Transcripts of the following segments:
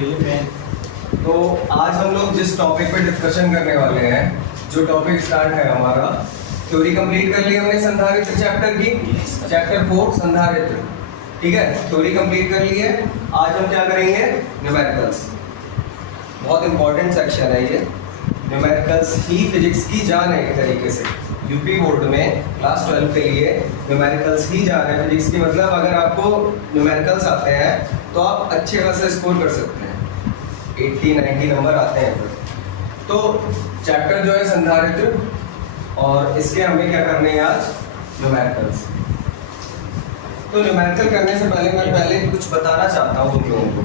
तो आज हम लोग जिस टॉपिक पे डिस्कशन करने वाले हैं, जो टॉपिक स्टार्ट है हमारा, थ्योरी कंप्लीट कर ली हमने संधारित्र चैप्टर की, चैप्टर 4 संधारित्र। ठीक है, थ्योरी कंप्लीट कर ली है। आज हम क्या करेंगे? न्यूमेरिकल्स। बहुत इंपॉर्टेंट सेक्शन है ये। न्यूमेरिकल्स ही फिजिक्स की जान है एक तरीके से। यूपी बोर्ड में क्लास 12 के लिए न्यूमेरिकल्स ही जान है फिजिक्स की। मतलब अगर आपको न्यूमेरिकल्स आते हैं तो आप अच्छे खासे स्कोर कर सकते हैं, 80-90 नंबर आते हैं फिर। तो चैप्टर जो है संधारित्र, और इसके हमें क्या करने हैं आज? न्यूमेरिकल्स। तो न्यूमेरिकल करने से पहले मैं कुछ बताना चाहता हूँ तुम लोगों को।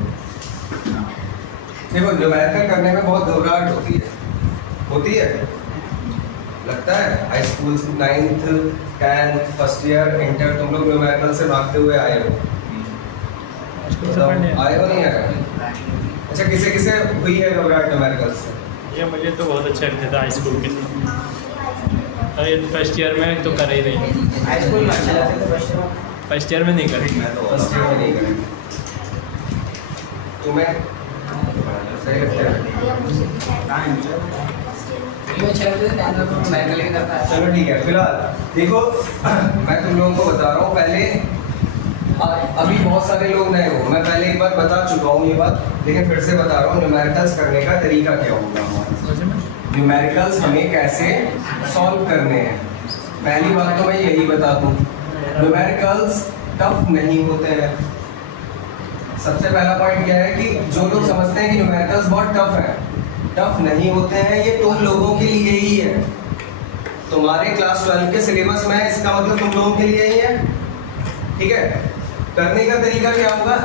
देखो, न्यूमेरिकल करने में बहुत घबराहट होती है लगता है। High school 9th 10th first year inter तुम लोग न्यूमेरिकल से भागते हुए आए हो, आए हो नहीं आए? अच्छा, किसे किसे हुई है घबराहट न्यूमेरिकल से? ये मुझे तो बहुत अच्छा लगता था हाई स्कूल के। अरे फर्स्ट ईयर में तो कर ही नहीं, हाई स्कूल में अच्छा लगता था, फर्स्ट ईयर में नहीं करी। मैं तो फर्स्ट ईयर में नहीं करी। तुम्हें सही लगता है? चलो ठीक है। फिलहाल देखो, मैं तुम लोगों को बता रहा हूँ पहले। अभी बहुत सारे लोग नए हो, मैं पहले एक बार बता चुका हूँ ये बात, लेकिन फिर से बता रहा हूँ। न्यूमेरिकल्स करने का तरीका क्या होगा हमारा? न्यूमेरिकल्स हमें कैसे सॉल्व करने हैं, पहली बात तो मैं यही बता दूँ। न्यूमेरिकल्स टफ नहीं होते हैं। सबसे पहला पॉइंट क्या है कि जो लोग समझते हैं कि न्यूमेरिकल्स बहुत टफ है, टफ नहीं होते हैं। ये तुम लोगों के लिए ही है। तुम्हारे क्लास 12 के सिलेबस में है, इसका मतलब तुम लोगों के लिए ही है। ठीक है, करने का तरीका क्या होगा?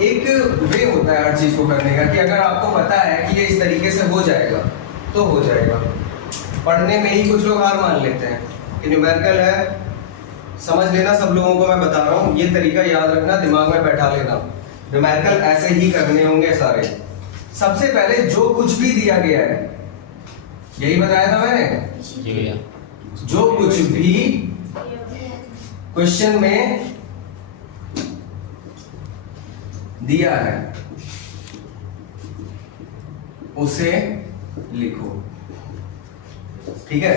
एक वे होता है हर चीज को करने का, कि अगर आपको पता है कि ये इस तरीके से हो जाएगा तो हो जाएगा। पढ़ने में ही कुछ लोग हार मान लेते हैं कि न्यूमेरिकल है, समझ लेना। सब लोगों को मैं बता रहा हूँ, ये तरीका याद रखना, दिमाग में बैठा लेना। न्यूमेरिकल ऐसे ही करने होंगे सारे। सबसे पहले जो कुछ भी दिया गया है, यही बताया था मैंने, जो कुछ भी क्वेश्चन में दिया है उसे लिखो। ठीक है,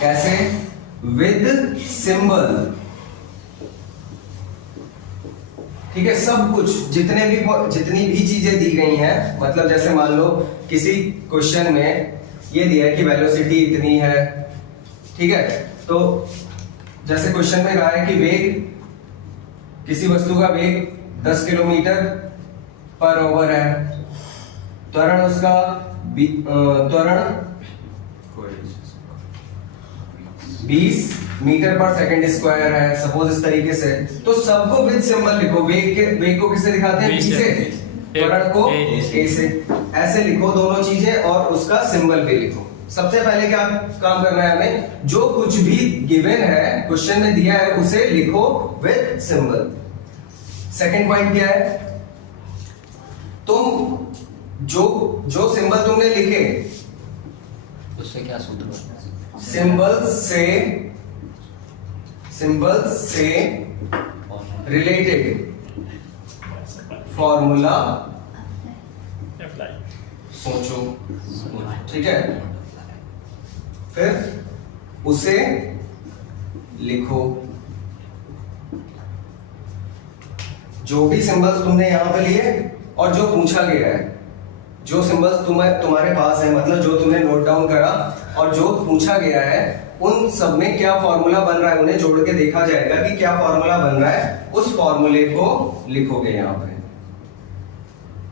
कैसे? With symbol. ठीक है, सब कुछ जितनी भी चीजें दी गई हैं, मतलब जैसे मान लो किसी क्वेश्चन में ये दिया है कि वेलोसिटी इतनी है। ठीक है, तो जैसे क्वेश्चन में कहा है कि वेग, किसी वस्तु का वेग 10 किलोमीटर पर ओवर है, त्वरण उसका त्वरण 20 मीटर पर सेकंड स्क्वायर है, सपोज इस तरीके से। तो सबको विद सिंबल लिखो। वेग को किससे दिखाते हैं? बी से। त्वरण को ए से। ऐसे लिखो दोनों चीजें, और उसका सिंबल भी लिखो। सबसे पहले क्या काम करना है हमें? जो कुछ भी गिवन है, क्वेश्चन में दिया है, उसे लिखो विद सिंबल। सेकंड पॉइंट क्या है? तुम जो सिंबल तुमने लिखे, उससे क्या सूत्र? सिंबल से रिलेटेड फॉर्मूला सोचो। ठीक है, फिर उसे लिखो। जो भी सिंबल्स तुमने यहां पे लिए और जो पूछा गया है, जो सिंबल्स तुम्हारे पास है, मतलब जो तुमने नोट डाउन करा और जो पूछा गया है, उन सब में क्या फॉर्मूला बन रहा है, उन्हें जोड़ के देखा जाएगा कि क्या फॉर्मूला बन रहा है। उस फॉर्मूले को लिखोगे यहां पे।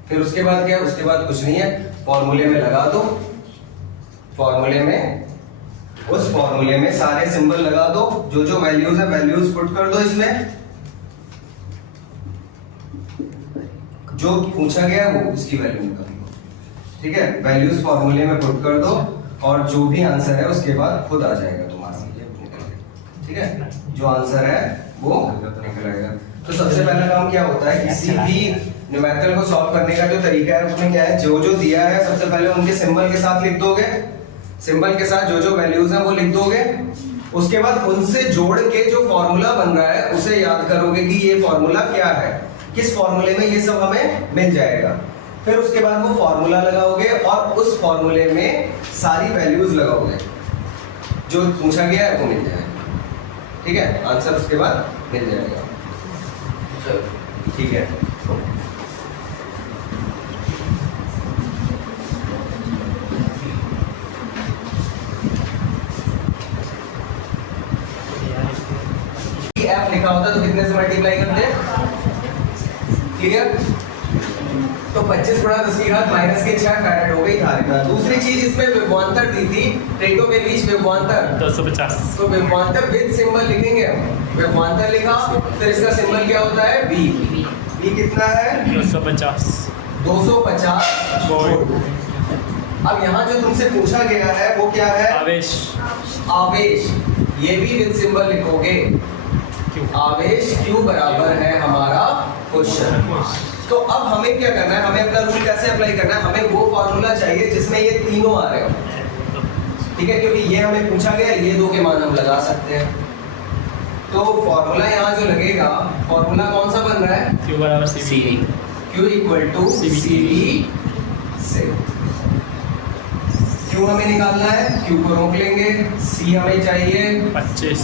फिर उसके बाद क्या है? उसके बाद कुछ नहीं है, फॉर्मूले में लगा दो। फॉर्मूले में, उस फॉर्मूले में सारे सिंबल लगा दो। जो जो वैल्यूज है, वैल्यूज पुट कर दो इसमें। जो पूछा गया है वो उसकी वैल्यू निकाल दो। ठीक है, वैल्यूज फॉर्मूले में पुट कर दो, और जो भी आंसर है उसके बाद खुद आ जाएगा तुम्हारा। ठीक है, जो आंसर है वो निकल आएगा। तो सबसे पहला काम क्या होता है? किसी भी न्यूमेरिकल को सॉल्व करने का जो तरीका है, उसमें क्या है? जो जो दिया है, सबसे पहले उनके सिंबल के साथ लिख दोगे। सिंबल के साथ जो जो वैल्यूज हैं वो लिख दोगे। उसके बाद उनसे जोड़ के जो फॉर्मूला बन रहा है उसे याद करोगे कि ये फॉर्मूला क्या है, किस फॉर्मूले में ये सब हमें मिल जाएगा। फिर उसके बाद वो फॉर्मूला लगाओगे और उस फॉर्मूले में सारी वैल्यूज लगाओगे, जो पूछा गया है वो मिल जाएगा। ठीक है, आंसर उसके बाद मिल जाएगा। ठीक है, एफ लिखा होता तो कितने से मल्टीप्लाई करते हैं? क्लियर? तो 25 गुणा 10 की घात माइनस के 6 फैराड हो गई धारिता। दूसरी चीज इसमें विभवांतर दी थी, प्लेटों के बीच विभवांतर 250। तो विभवांतर विद सिंबल लिखेंगे हम। विभवांतर लिखा, फिर इसका सिंबल क्या होता है? V। V कितना है? 250 वोल्ट। अब यहाँ जो तुमसे पूछा गया है वो क्या है? आवेश। आवेश, ये भी विद सिंबल लिखोगे। आवेश Q बराबर है हमारा क्वेश्चन। तो अब हमें क्या करना है? हमें अपना रूल कैसे अप्लाई करना है? हमें वो फॉर्मूला चाहिए जिसमें ये तीनों आ रहे हो। ठीक है, क्योंकि ये हमें पूछा गया, ये दो के मान हम लगा सकते हैं। तो फॉर्मूला यहाँ जो लगेगा, फॉर्मूला कौन सा बन रहा है? Q बराबर CV। Q equal to CV से Q हमें निकालना है, Q को रोक लेंगे, C हमें चाहिए 25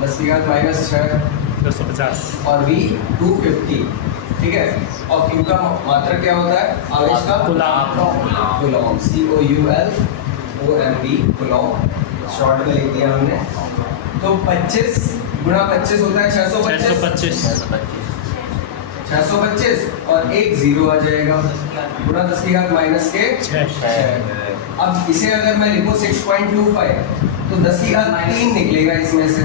10 की घात माइनस 6 250 और V 250। ठीक है, और Q का मात्रक क्या होता है? आवेश का कूलॉम, COULOMB कूलॉम, शॉर्ट में लिख दिया हमने। तो 25 गुणा 25 होता है 625 और एक 0 आ जाएगा, गुणा 10 की घात माइनस के 6। अब इसे अगर मैं लिखूं 6.25 तो 10 की घात 3 निकलेगा इसमें से।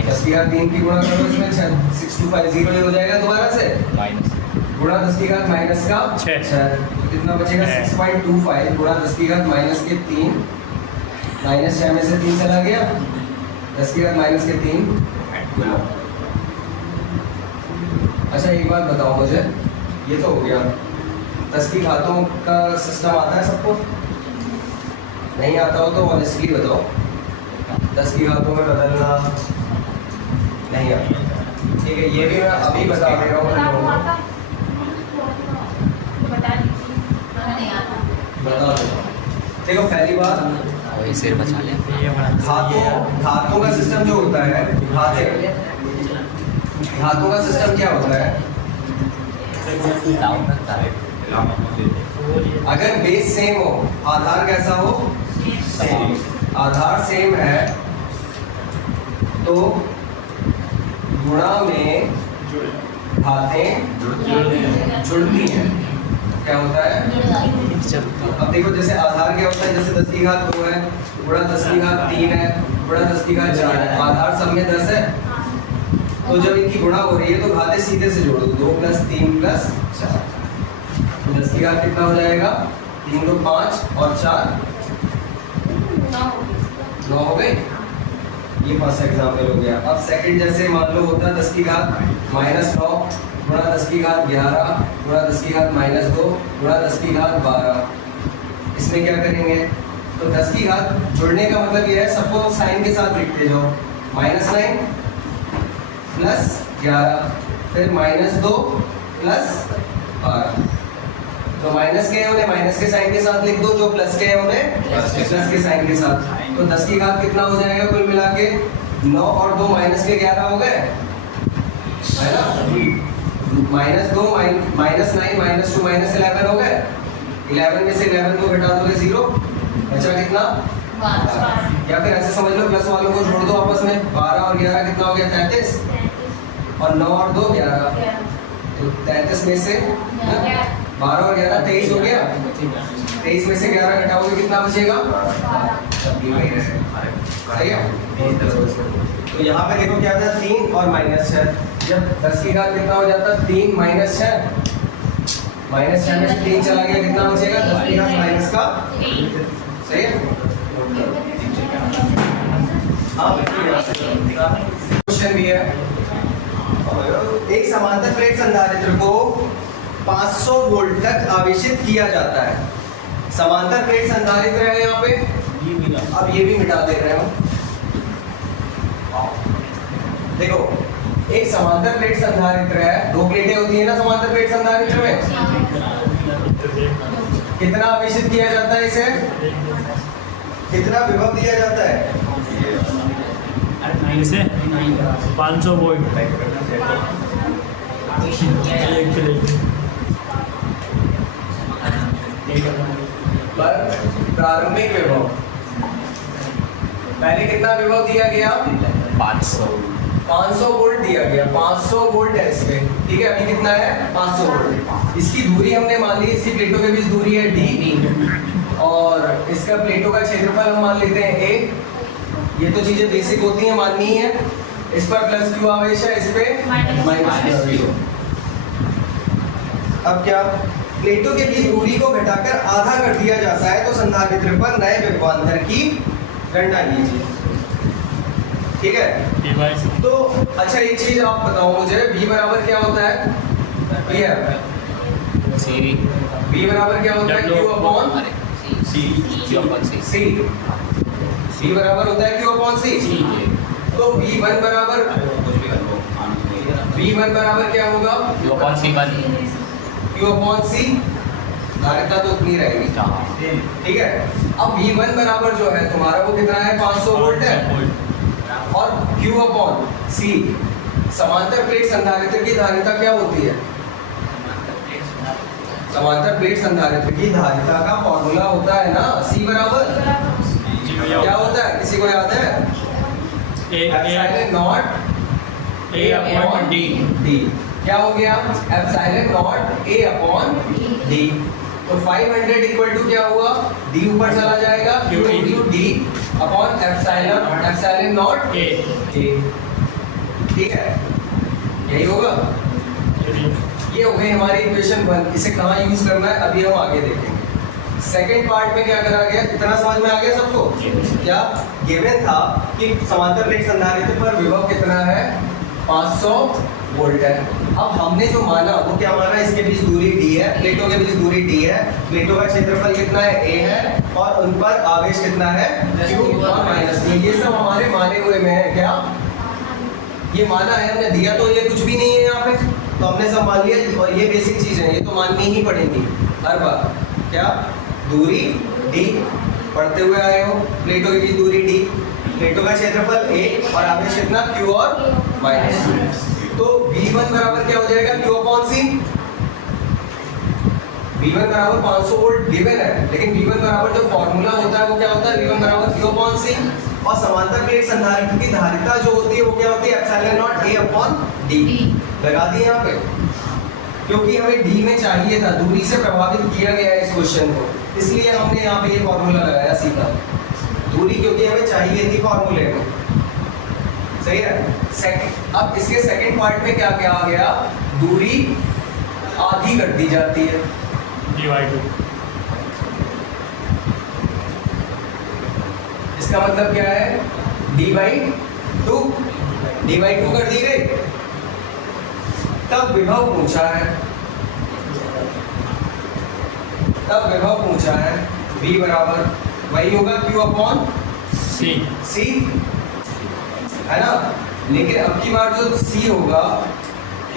10 की घात 3 की गुणा करो इसमें 6250 हो जाएगा दोबारा से, गुणा 10 की घात माइनस का 6। तो कितना बचेगा? 6.25 गुणा 10 की घात माइनस के 3, माइनस 6 में से 3 चला गया, 10 की घात माइनस के 3। अच्छा एक बात बताओ मुझे, ये तो हो गया 10 की घातों का सिस्टम आता है सबको? नहीं आता हो तो ऑनेस्टली बताओ, 10 की घातों में बदलना नहीं आता। ठीक है, ये भी मैं अभी बता दे रहा हूँ। बता दो। देखो पहली बात, वही सिर बचा ले। घातों का सिस्टम जो होता है, घातों का सिस्टम क्या होता है? डाउन रखता है। अगर बेस सेम हो, आधार कैसा हो? सेम। आधार सेम है तो गुणा में घातें जुड़ती हैं। क्या होता है? अब देखो जैसे आधार क्या होता है, जैसे 10 की घात 2 है, गुणा 10 की घात 3 है, गुणा 10 की घात 4 है, आधार सब में 10 है। तो जब इनकी गुणा हो रही है तो घातें सीधे से जोड़ो, 2 + 3 + 4। तो 10 की घात कितना हो जाएगा? 3 2 5 और 4 9 हो गई। ये फर्स्ट एग्जाम्पल हो गया। अब सेकंड जैसे मान लो होता है 10 की घात -9 गुणा 10 की घात 11 गुणा 10 की घात -2 गुणा 10 की घात 12। इसमें क्या करेंगे? तो 10 की घात जोड़ने का मतलब ये है, सबको साइन के साथ लिखते जाओ, -9 + 11 फिर -2 + 12। तो माइनस के हैं उन्हें माइनस के साइन के साथ लिख दो, जो प्लस के हैं उन्हें प्लस के साइन के साथ। तो 10 की घात कितना हो जाएगा कुल मिला के? 9 और 2 -11 हो गए, है ना? -2 -9 -2 -11 हो गए। 11 में से 11 को घटा दोगे 0, बचा कितना? 12। या फिर ऐसे समझ लो, प्लस वालों को जोड़ दो आपस में, 12 और 11 कितना हो गया? 33 और 9 और 2 11। तो 33 में से 12 और 11 23 हो गया। 23 में से 11 घटाओगे कितना बचेगा? 12। सही है? तो यहाँ पे देखो क्या था, 3 और -6। जब 10 की घात कितना हो जाता? 3 - 6, -6 में से 3 चला गया, कितना बचेगा? 10 की घात माइनस का। सही है? हाँ क्वेश्चन भी है। एक समांतर प्लेट संधारित्र को 500 वोल्ट तक आवेशित किया जाता है। समांतर प्लेट संधारित्र है यहाँ पे, अब ये भी मिटा दे रहे हो। देखो एक समांतर प्लेट संधारित्र है, 2 प्लेटें होती है ना समांतर प्लेट संधारित्र में, कितना आवेशित किया जाता है इसे? कितना विभव दिया जाता है? इसे 500 वोल्ट पर प्रारंभिक विभव पहले कितना विभव दिया गया? 500 वोल्ट दिया गया। 500 वोल्ट है इसमें, ठीक है। अभी कितना है? 500 वोल्ट। इसकी दूरी हमने मान ली, इसकी प्लेटों के बीच दूरी है d, और इसका प्लेटों का क्षेत्रफल हम मान लेते हैं a। ये तो चीजें बेसिक होती हैं, माननी ही है। इस पर प्लस क्यू आवेश है, इस पे माइनस क्यू आवेश है। अब क्या? प्लेटों के बीच दूरी को घटाकर आधा कर दिया जाता है, तो संधारित्र पर नए विभवांतर की गणना कीजिए, ठीक है। तो अच्छा एक चीज आप बताओ मुझे, v बराबर क्या होता है? v बराबर क्या होता है? q upon c। c बराबर होता है q अपॉन c। तो v1 बराबर क्या होगा? q upon c। धारिता तो उतनी रहेगी, ठीक है। अब v1 बराबर जो है तुम्हारा वो कितना है? 500 वोल्ट है, और q अपॉन c समांतर प्लेट संधारित्र की धारिता क्या होती है? समांतर प्लेट संधारित्र की धारिता का फॉर्मूला होता है ना c बराबर क्या होता है? किसी को याद है? Epsilon not a upon d। क्या हो गया? Epsilon not a upon d। तो 500 इक्वल टू क्या हुआ? d ऊपर चला जाएगा, q into d upon epsilon not a, ठीक है। यही होगा। ये हो गई हमारी इक्वेशन 1। इसे कहाँ यूज करना है अभी हम आगे देखेंगे। सेकेंड पार्ट में क्या करा गया? इतना समझ में आ गया सबको? क्या गिवन था कि समांतर प्लेट संधारित्र पर विभव कितना है? 500 वोल्ट है। अब हमने जो माना वो क्या माना? इसके बीच दूरी d है, प्लेटों के बीच दूरी d है, प्लेटों का क्षेत्रफल कितना है? a है, और उन पर आवेश कितना है? q और माइनस q। ये सब हमारे माने हुए में है। क्या ये माना है हमने? दिया तो ये कुछ भी नहीं है यहाँ पे, तो हमने सब मान लिया। और ये बेसिक चीज है, ये तो माननी ही पड़ेगी हर बार। क्या? दूरी d पढ़ते हुए आए हो, प्लेटों के बीच दूरी d, प्लेटों का क्षेत्रफल a और आवेश कितना? q और माइनस। तो v1 बराबर क्या हो जाएगा? q upon c। v1 बराबर 500 वोल्ट गिवन है, लेकिन v1 बराबर जो फॉर्मूला होता है वो क्या होता है? v1 बराबर q अपॉन c। और समांतर प्लेट संधारित्र की धारिता जो होती है वो क्या होती है? Epsilon not a upon d। लगा दी यहाँ पे, क्योंकि हमें d में चाहिए था, दूरी से प्रभावित किया गया है इस क्वेश्चन को, इसलिए हमने यहाँ पे ये फॉर्मूला लगाया सीधा। दूरी क्योंकि हमें चाहिए थी फॉर्मूले में, सही है। अब इसके सेकंड पार्ट में क्या क्या आ गया? दूरी आधी कर दी जाती है, इसका मतलब क्या है? d/2 कर दी गई। तब विभव पूछा है, v बराबर वही होगा q अपॉन c, है ना। लेकिन अब की बार जो c होगा q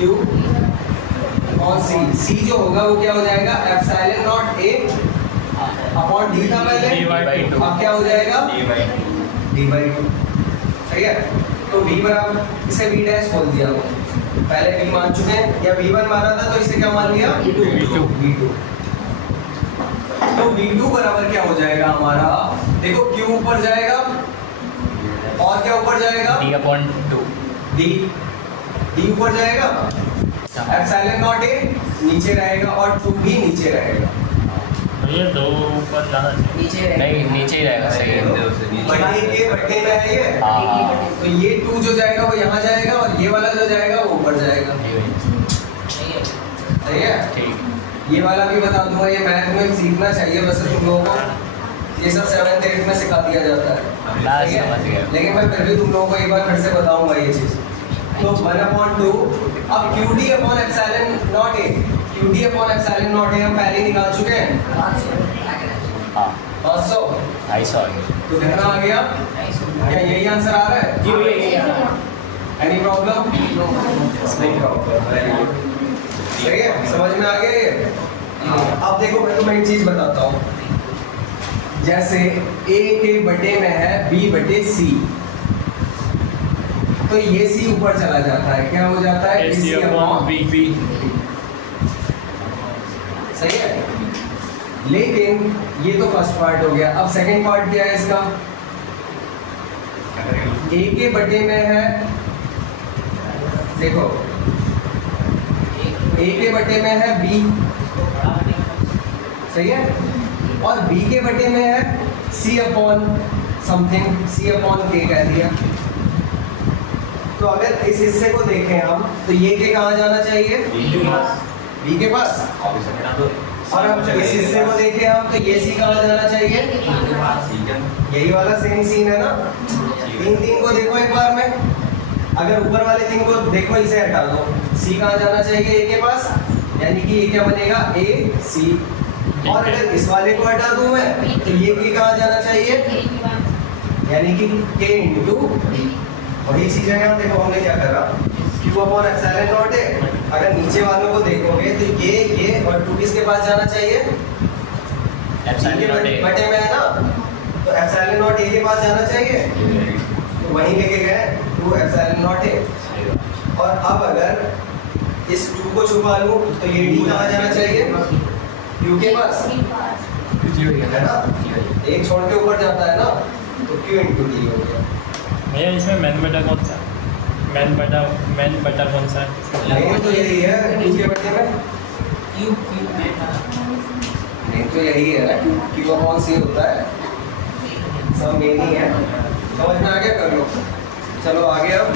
अपॉन c जो होगा वो क्या हो जाएगा? Epsilon not a upon d था पहले, अब क्या हो जाएगा? d/2, सही है। तो v बराबर, इसे v डैश बोल दिया, पहले v मान चुके हैं, या v1 माना था तो इसे क्या मान लिया? v2। तो v2 बराबर क्या हो जाएगा हमारा? देखो q ऊपर जाएगा और क्या ऊपर जाएगा? d/2। d ऊपर जाएगा, एप्सिलॉन नॉट a नीचे रहेगा और 2 भी नीचे रहेगा। ये दो ऊपर जाना चाहिए। नहीं, नीचे ही रहेगा, सही है। बट्टे में है ये, तो ये 2 जो जाएगा वो यहाँ जाएगा, और ये वाला जो जाएगा वो ऊपर जाएगा, सही है। ठीक, ये वाला भी बता दूंगा, ये मैथ में सीखना चाहिए वैसे तुम लोगों को, ये सब 7th 8th में सिखा दिया जाता है, ठीक है। लेकिन मैं फिर भी तुम लोगों को एक बार फिर से बताऊंगा ये चीज़। तो 1/2, अब QD upon epsilon not a, QD upon epsilon not a हम पहले निकाल चुके हैं, 500, 250। तो कितना आ गया? क्या यही आंसर आ रहा है? Any problem? नहीं प्रॉब्लम, सही है, समझ में आ गया ये। अब देखो मैं तुम्हें एक चीज बताता हूँ, जैसे a के बटे में है b बटे c, तो ये c ऊपर चला जाता है, क्या हो जाता है AC upon B। सही है। लेकिन ये तो फर्स्ट पार्ट हो गया, अब सेकंड पार्ट क्या है इसका, a के बटे में है, देखो a के बटे में है b, सही है, और b के बटे में है c upon something, c upon k कह दिया। तो अगर इस हिस्से को देखें हम, तो ये k कहाँ जाना चाहिए, b के पास, और अब इस हिस्से को देखें हम, तो ये c कहाँ जाना चाहिए, यही वाला सेम सीन है ना। तीन को देखो एक बार में, अगर ऊपर वाले तीन को देखो, इसे हटा दो, c कहाँ जाना चाहिए a के पास, यानी कि ये क्या बनेगा a c, और अगर इस वाले को हटा दूं मैं, तो ये k कहाँ जाना चाहिए, यानी कि k इंटू, वही चीज है यहाँ देखो हमने क्या करा, q अपॉन एप्सिलॉन नॉट है। अगर नीचे वालों को देखोगे तो ये और 2 किसके पास जाना चाहिए, एप्सिलॉन नॉट ए। बटे में है ना, तो एप्सिलॉन नॉट a के पास जाना चाहिए, तो वहीं लेके गए 2 एप्सिलॉन नॉट a। और अब अगर इस 2 को छुपा लूं, तो ये d कहाँ जाना चाहिए, q के पास, है ना, एक छोड़ के ऊपर जाता है ना, तो q इंटू d हो गया। भैया इसमें मैन बटा कौन सा, मैन बटा कौन सा है? नहीं तो यही है q के बटे में, नहीं तो यही है ना, q अपॉन c होता है, सब मेन ही है, समझ में आ गया, कर लो। चलो आगे अब